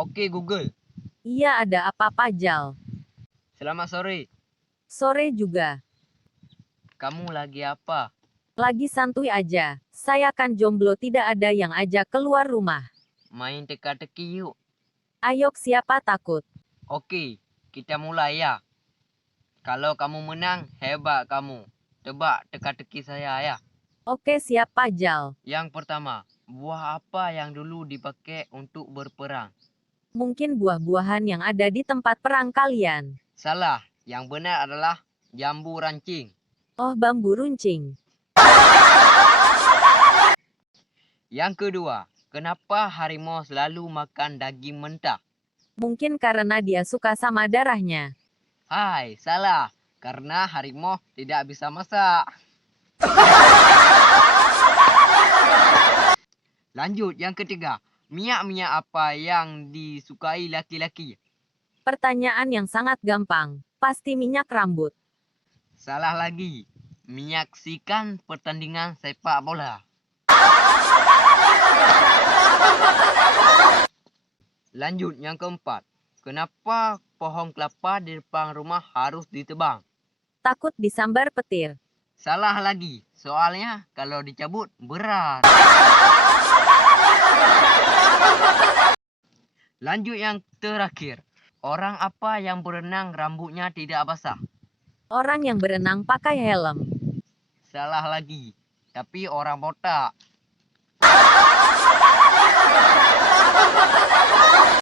Oke Google, Iya, ada apa Pajal? selamat sore. Sore juga. Kamu lagi apa? Lagi santuy aja. Saya kan jomblo, tidak ada yang ajak keluar rumah. Main teka-teki yuk. Ayo, siapa takut? Oke, kita mulai ya. Kalau kamu menang, hebat kamu. Tebak teka-teki saya ya. Oke, siap Pajal. Yang pertama, buah apa yang dulu dipakai untuk berperang? Mungkin buah-buahan yang ada di tempat perang kalian. Salah, yang benar adalah jambu rancing. Oh, bambu runcing. Yang kedua, kenapa harimau selalu makan daging mentah? Mungkin karena dia suka sama darahnya. Hai, salah. Karena harimau tidak bisa masak. Lanjut, yang ketiga. Minyak-minyak apa yang disukai laki-laki? Pertanyaan yang sangat gampang. Pasti minyak rambut. Salah lagi. Menyaksikan pertandingan sepak bola. Lanjut, yang keempat. Kenapa pohon kelapa di depan rumah harus ditebang? Takut disambar petir. Salah lagi. Soalnya kalau dicabut berat. Lanjut yang terakhir. Orang apa yang berenang rambutnya tidak basah? Orang yang berenang pakai helm. Salah lagi. Tapi orang botak.